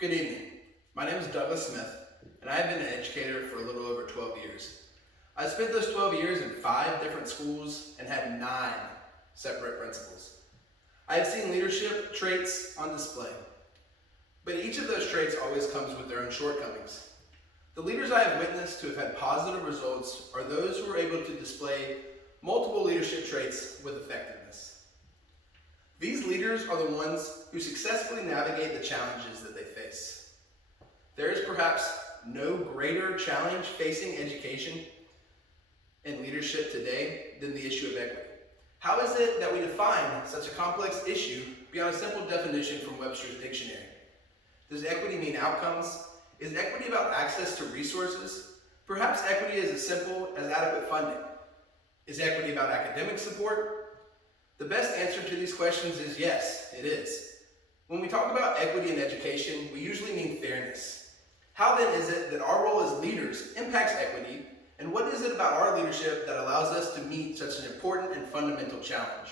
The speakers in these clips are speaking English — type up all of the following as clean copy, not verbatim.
Good evening. My name is Douglas Smith, and I have been an educator for a little over 12 years. I spent those 12 years in 5 different schools and had 9 separate principals. I have seen leadership traits on display, but each of those traits always comes with their own shortcomings. The leaders I have witnessed who have had positive results are those who are able to display multiple leadership traits with effectiveness. These leaders are the ones who successfully navigate the challenges that they face. There is perhaps no greater challenge facing education and leadership today than the issue of equity. How is it that we define such a complex issue beyond a simple definition from Webster's dictionary? Does equity mean outcomes? Is equity about access to resources? Perhaps equity is as simple as adequate funding. Is equity about academic support? The best answer to these questions is yes, it is. When we talk about equity in education, we usually mean fairness. How then is it that our role as leaders impacts equity, and what is it about our leadership that allows us to meet such an important and fundamental challenge?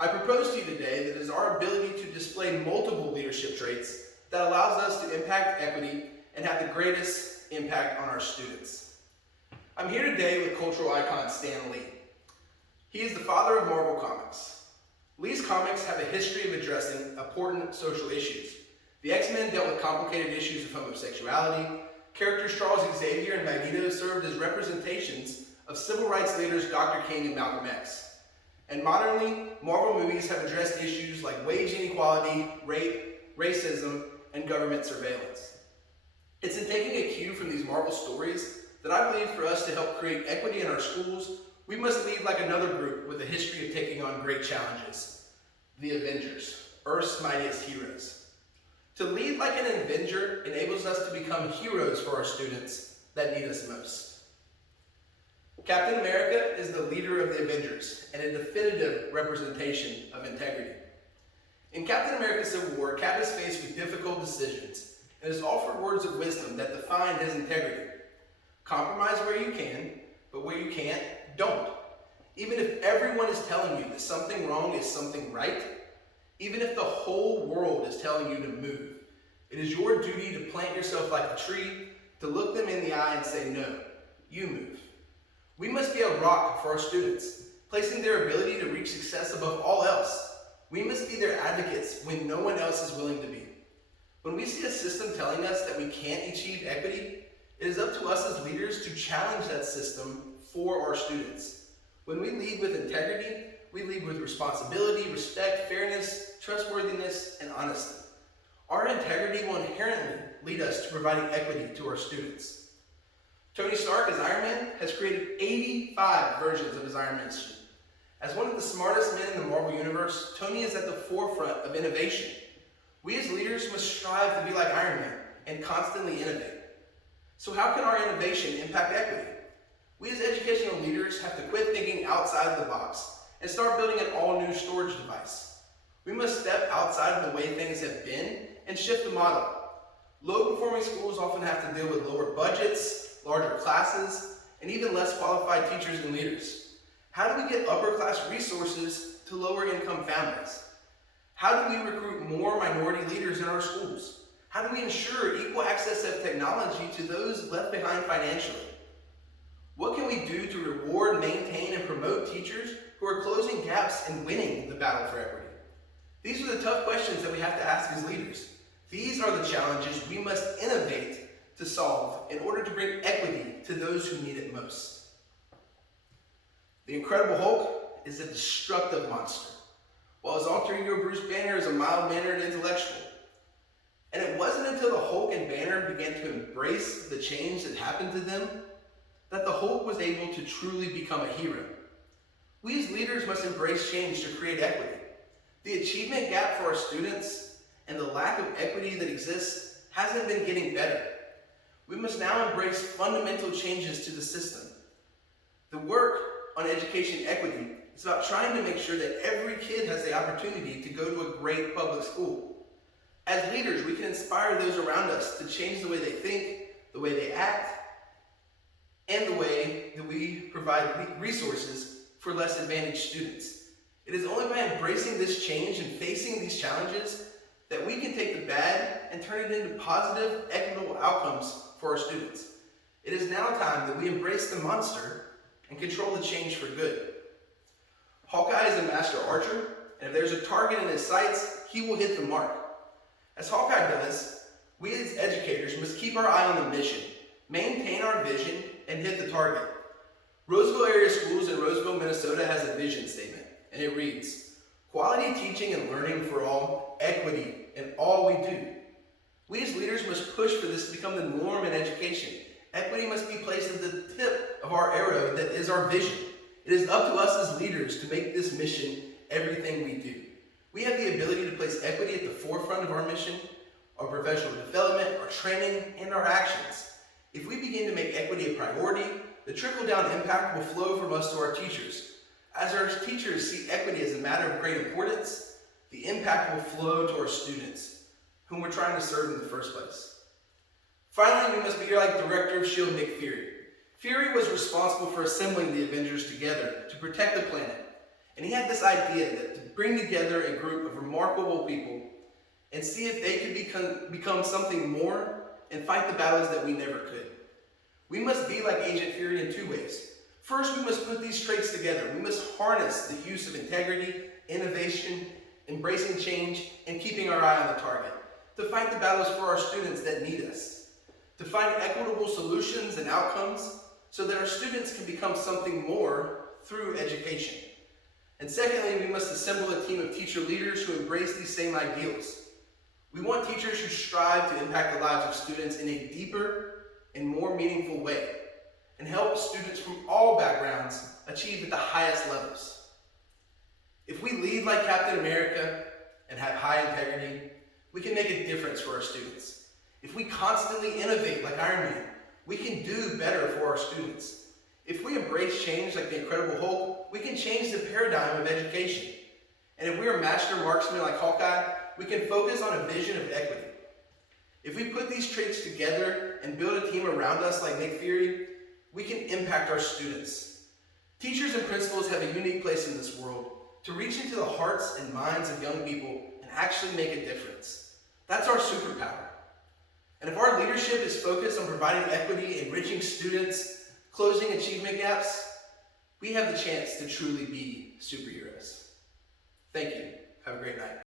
I propose to you today that it is our ability to display multiple leadership traits that allows us to impact equity and have the greatest impact on our students. I'm here today with cultural icon Stan Lee. He is the father of Marvel Comics. Lee's comics have a history of addressing important social issues. The X-Men dealt with complicated issues of homosexuality. Characters Charles Xavier and Magneto served as representations of civil rights leaders Dr. King and Malcolm X. And modernly, Marvel movies have addressed issues like wage inequality, rape, racism, and government surveillance. It's in taking a cue from these Marvel stories that I believe for us to help create equity in our schools, we must lead like another group with a history of taking on great challenges, the Avengers, Earth's mightiest heroes. To lead like an Avenger enables us to become heroes for our students that need us most. Captain America is the leader of the Avengers and a definitive representation of integrity. In Captain America Civil War, Cap is faced with difficult decisions and is offered words of wisdom that define his integrity. Compromise where you can, but where you can't, don't. Even if everyone is telling you that something wrong is something right, even if the whole world is telling you to move, it is your duty to plant yourself like a tree, to look them in the eye and say, no, you move. We must be a rock for our students, placing their ability to reach success above all else. We must be their advocates when no one else is willing to be. When we see a system telling us that we can't achieve equity, it is up to us as leaders to challenge that system for our students. When we lead with integrity, we lead with responsibility, respect, fairness, trustworthiness, and honesty. Our integrity will inherently lead us to providing equity to our students. Tony Stark as Iron Man has created 85 versions of his Iron Man suit. As one of the smartest men in the Marvel Universe, Tony is at the forefront of innovation. We as leaders must strive to be like Iron Man and constantly innovate. So how can our innovation impact equity? We as educational leaders have to quit thinking outside the box and start building an all-new storage device. We must step outside of the way things have been and shift the model. Low-performing schools often have to deal with lower budgets, larger classes, and even less qualified teachers and leaders. How do we get upper-class resources to lower-income families? How do we recruit more minority leaders in our schools? How do we ensure equal access of technology to those left behind financially? What can we do to reward, maintain, and promote teachers who are closing gaps and winning the battle for equity? These are the tough questions that we have to ask as leaders. These are the challenges we must innovate to solve in order to bring equity to those who need it most. The Incredible Hulk is a destructive monster, while his alter ego Bruce Banner is a mild-mannered intellectual. And it wasn't until the Hulk and Banner began to embrace the change that happened to them that the Hulk was able to truly become a hero. We as leaders must embrace change to create equity. The achievement gap for our students and the lack of equity that exists hasn't been getting better. We must now embrace fundamental changes to the system. The work on education equity is about trying to make sure that every kid has the opportunity to go to a great public school. As leaders, we can inspire those around us to change the way they think, the way they act, and the way that we provide resources for less advantaged students. It is only by embracing this change and facing these challenges that we can take the bad and turn it into positive, equitable outcomes for our students. It is now time that we embrace the monster and control the change for good. Hawkeye is a master archer, and if there's a target in his sights, he will hit the mark. As Hawkeye does, we as educators must keep our eye on the mission, maintain our vision, and hit the target. Roseville Area Schools in Roseville, Minnesota has a vision statement, and it reads, "Quality teaching and learning for all, equity in all we do." We as leaders must push for this to become the norm in education. Equity must be placed at the tip of our arrow that is our vision. It is up to us as leaders to make this mission everything we do. We have the ability to place equity at the forefront of our mission, our professional development, our training, and our actions. If we begin to make equity a priority, the trickle-down impact will flow from us to our teachers. As our teachers see equity as a matter of great importance, the impact will flow to our students, whom we're trying to serve in the first place. Finally, we must be like Director of S.H.I.E.L.D. Nick Fury. Fury was responsible for assembling the Avengers together to protect the planet. And he had this idea that to bring together a group of remarkable people and see if they could become something more and fight the battles that we never could. We must be like Agent Fury in two ways. First, we must put these traits together. We must harness the use of integrity, innovation, embracing change, and keeping our eye on the target to fight the battles for our students that need us, to find equitable solutions and outcomes so that our students can become something more through education. And secondly, we must assemble a team of teacher leaders who embrace these same ideals. We want teachers who strive to impact the lives of students in a deeper and more meaningful way and help students from all backgrounds achieve at the highest levels. If we lead like Captain America and have high integrity, we can make a difference for our students. If we constantly innovate like Iron Man, we can do better for our students. If we embrace change like the Incredible Hulk, we can change the paradigm of education. And if we are master marksmen like Hawkeye, we can focus on a vision of equity. If we put these traits together and build a team around us like Nick Fury, we can impact our students. Teachers and principals have a unique place in this world to reach into the hearts and minds of young people and actually make a difference. That's our superpower. And if our leadership is focused on providing equity, enriching students, closing achievement gaps, we have the chance to truly be superheroes. Thank you. Have a great night.